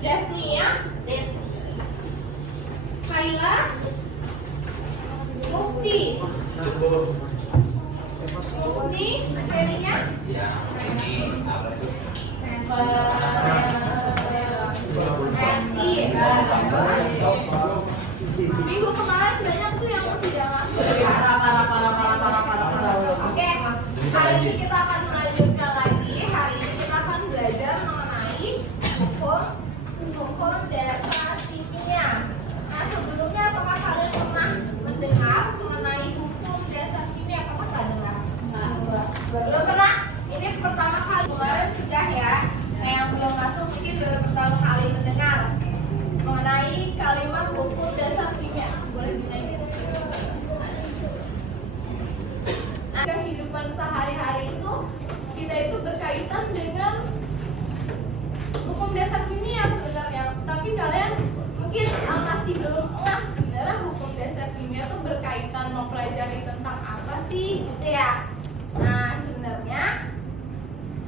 Jasnia, Kaila, Mufti, materinya? Minggu kemarin banyak tuh yang tidak masuk. Oke, hari ini kita akan melanjutkan lagi. Hari ini kita akan belajar mengenai hukum dasar kimia. Nah, sebelumnya apakah kalian pernah mendengar mengenai hukum dasar kimia? Pernah nggak dengar? Belum pernah? Ini pertama kali. Kemarin sudah ya. Nah, yang belum masuk mungkin baru pertama kali mendengar mengenai kalimat hukum dasar kimia. Boleh dinaikin? Nah, kehidupan sehari-hari itu kita itu berkaitan dengan hukum dasar kimia sebenarnya. Tapi kalian mungkin masih belum sebenarnya hukum dasar kimia itu berkaitan mempelajari tentang apa sih gitu ya. Nah, sebenarnya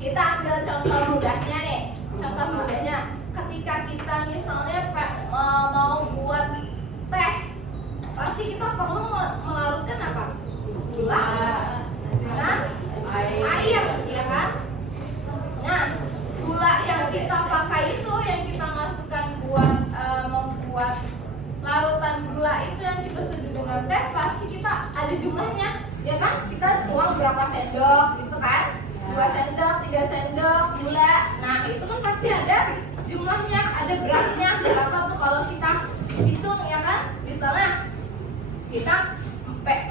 kita ambil contoh mudahnya nih. Contoh mudahnya ketika kita misalnya mau buat teh, pasti kita perlu melarutkan apa? Gula dengan air, ya kan? Nah, gula yang kita pakai itu, yang kita masukkan buat membuat larutan gula itu yang kita sebut dengan teh, pasti kita ada jumlahnya, ya kan? Kita tuang berapa sendok gitu kan? 2 sendok, 3 sendok gula. Nah, itu kan pasti ada jumlahnya, ada beratnya berapa tuh kalau kita hitung, ya kan? Misalnya kita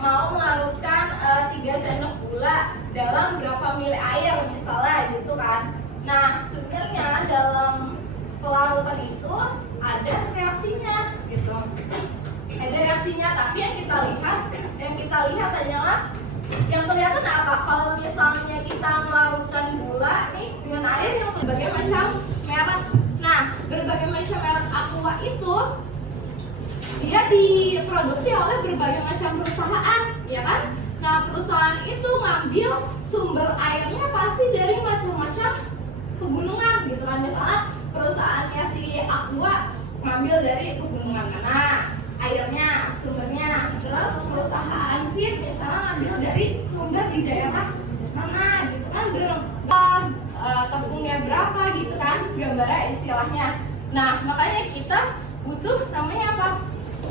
mau melarutkan 3 sendok gula dalam berapa mili air misalnya gitu kan. Nah, sebenarnya dalam pelarutan itu ada reaksinya gitu. Ada reaksinya, tapi yang kita lihat hanyalah yang kelihatan apa? Kalau misalnya kita melarutkan gula nih dengan air yang berbagai macam merek. Nah, berbagai macam merek aqua itu dia diproduksi oleh berbagai macam perusahaan, ya kan? Nah, perusahaan itu ngambil sumber airnya pasti dari macam-macam pegunungan gitu kan. Misalnya perusahaannya si Aqua ngambil dari pegunungan mana airnya, sumbernya. Terus perusahaan Fit misalnya ngambil dari sumber di daerah mana gitu kan, tepungnya berapa gitu kan, gambarnya istilahnya. Nah, makanya kita butuh namanya apa?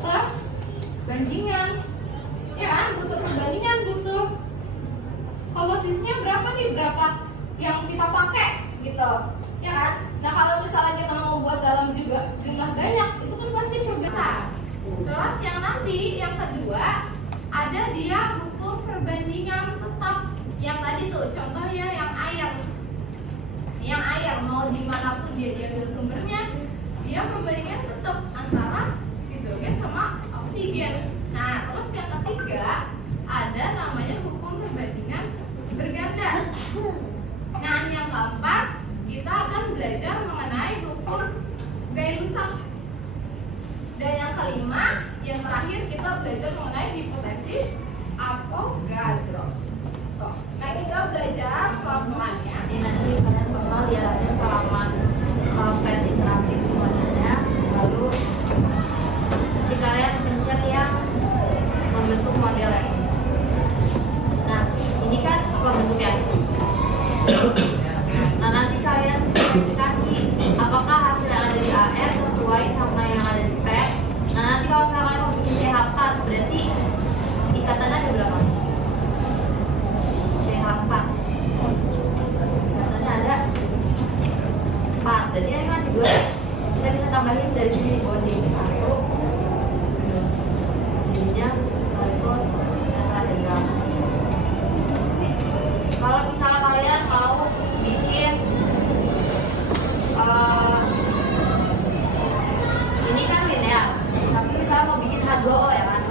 Perbandingan, ya kan? Butuh perbandingan, butuh komposisinya berapa nih, berapa yang kita pakai gitu, ya kan? Nah, kalau misalnya kita mau buat dalam juga jumlah banyak, itu kan pasti berbesar. Terus yang nanti yang kedua ada dia hukum perbandingan tetap. Yang tadi tuh contohnya yang air mau dimanapun dia diambil sumbernya, dia perbandingan tetap antara hidrogen sama oksigen. Nah, terus yang ketiga ada namanya hukum perbandingan berganda. Nah, yang keempat kita akan belajar mengenai hukum Gay-Lussac. Dan yang kelima, yang terakhir kita belajar mengenai hipotesis Avogadro. Nah, kita belajar pelan-pelan ya. Ini nanti kalian bakal lihatnya halaman pet interaktif semuanya. Lalu nanti kalian pencet yang membentuk model ini. Nah, ini kan apa bentuknya? Nah, nanti kalian verifikasi apakah hasil yang ada di AR sesuai sama yang ada di PET. Nah, nanti kalau kalian mau bikin CH4, berarti ikatannya ada berapa? CH4 ikatannya ada 4, berarti ini masih 2. Kita bisa tambahin dari sini bonding 1 jadinya itu ada berapa. Kalau misalnya kalian mau bikin ini kan linear, tapi misalnya mau bikin H2O ya kan,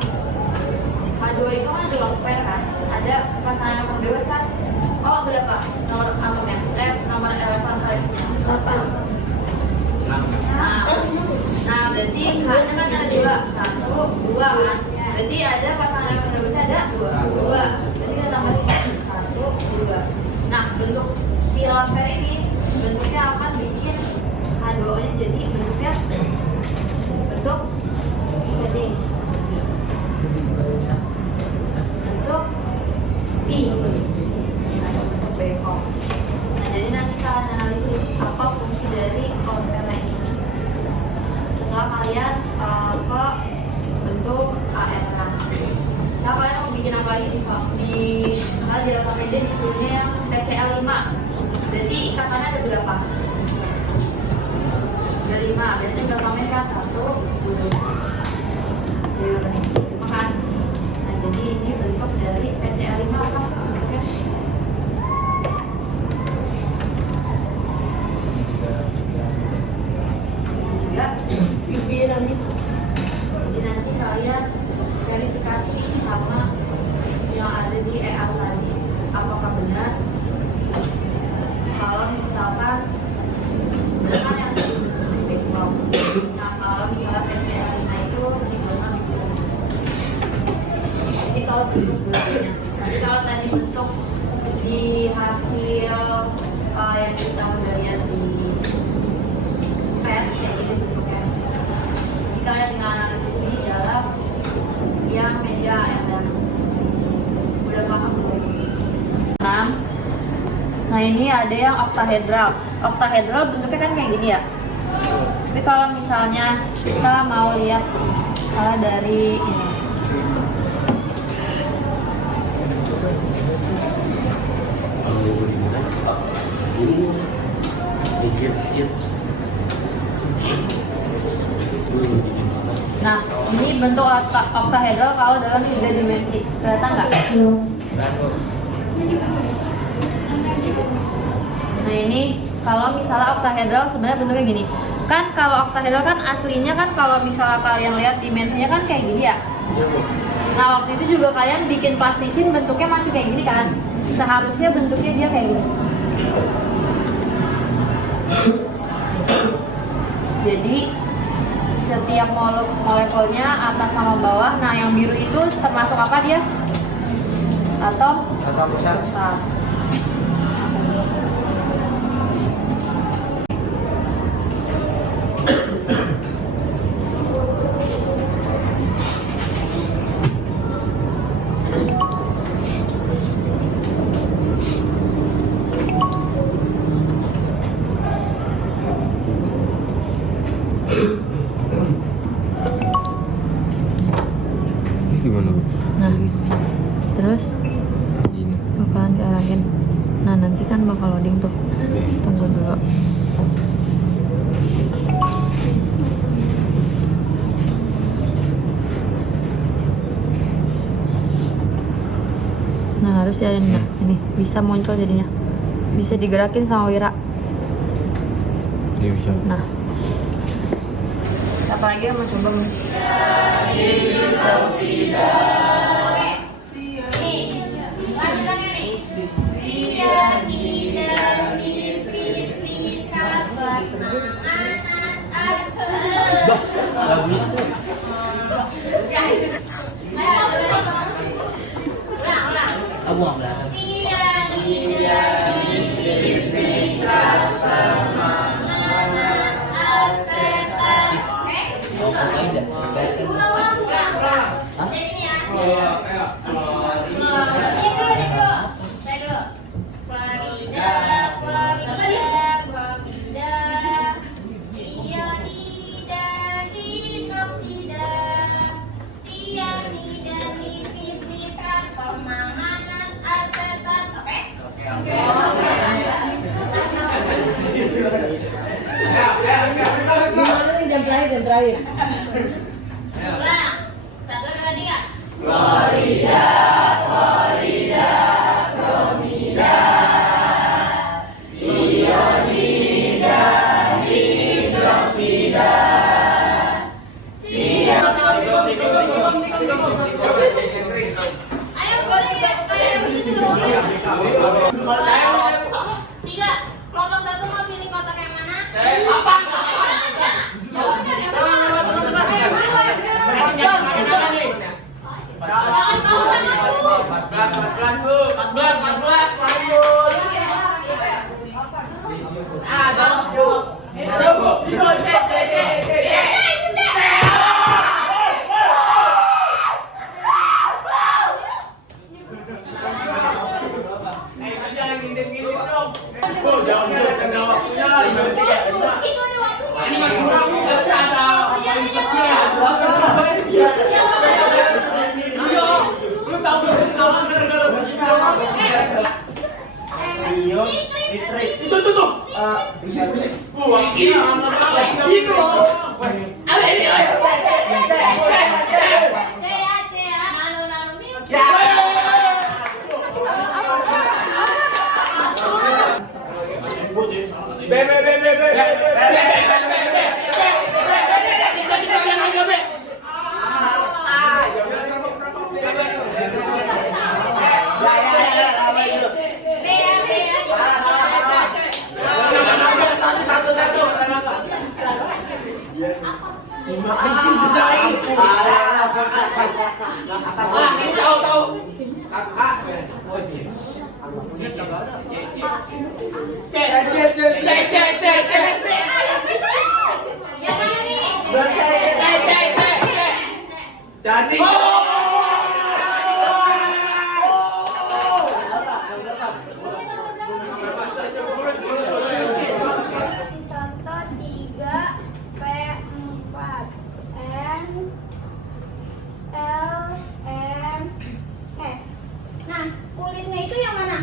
H2O itu kan 2 pair kan, ada pasangan yang bebas kan. Oh, berapa nomor atomnya? Nomor elektron valensnya 8. Nah, berarti H-nya kan ada 2, 1, 2 kan. Berarti ada pasangan elektron bebasnya ada 2. Berarti kita tambahin 1, 2. Nah, bentuk si lone pair ini bentuknya akan bikin udah komen kan 1, 2, jadi berapa nih? 5 kan? Nah jadi ini bentuk dari PCA5 apa? Bentuknya jadi nanti kalian verifikasi sama yang ada di EA tadi apakah benar. Kalau misalkan benar kan yang bentuk wow. Nah kalau misalnya PCA5 itu dibuat jadi kalau bentuk bulannya, jadi kalau tadi bentuk di hasil yang kita udah lihat di pen kayak gini bentuknya. Jadi kalian tinggal analisis di dalam yang media AMD. Udah paham belum? 6. Nah ini ada yang oktahedral. Oktahedral bentuknya kan kayak gini ya. Tapi kalau misalnya kita mau lihat salah dari ini. Nah, ini bentuk oktahedral kalau dalam 3 dimensi. Kelihatan nggak? Nah, ini kalau misalnya oktahedral sebenarnya bentuknya gini. Kan kalau oktahedral kan aslinya kan kalau misalnya kalian lihat dimensinya kan kayak gini ya. Nah, waktu itu juga kalian bikin plastisin bentuknya masih kayak gini kan. Seharusnya bentuknya dia kayak gini. Jadi setiap molekulnya atas sama bawah. Nah yang biru itu termasuk apa dia? Atom besar. Gimana Bu? Nah, terus Ini. bakalan diarahin. Nah, nanti kan bakal loading tuh. Tunggu dulu. Nah, harus diarahin. Nah, ini bisa muncul jadinya. Bisa digerakin sama Wira. Ini bisa. Nah, siapa lagi yang mau coba? Jam terakhir. Tiga, kelompok 1 mau pilih kotak yang mana? Jangan kau kan Itu. Ale ini ayo. C ya. Nano nih. Yang mana nih? Cacing. Contoh 3 P4 N L M S. Nah, kulitnya itu yang mana?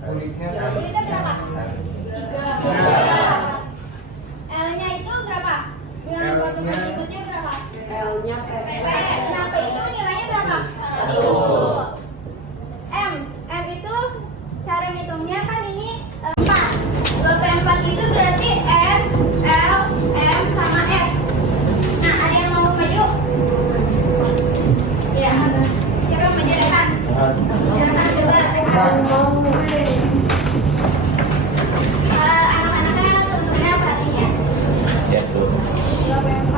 Kulitnya berapa? 3. L-nya itu berapa? Dengan potongan ributnya berapa? L-nya P. Nah, P itu nilainya berapa? 1. M itu cara ngitungnya kan ini 4. 2P4 itu berarti N, L, M sama S. Nah, ada yang mau maju? Ya. Siapa yang maju Rehan? Rehan coba Rehan. Anak-anaknya tentunya perhatiin ya. Siap tuh. 2P4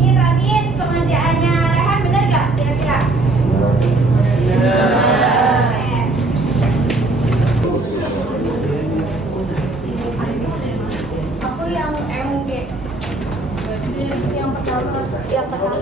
Ini perhatiin pengerjaannya Rehan bener gak kira-kira? Aku yang MG. Yang pertama. Yang pertama.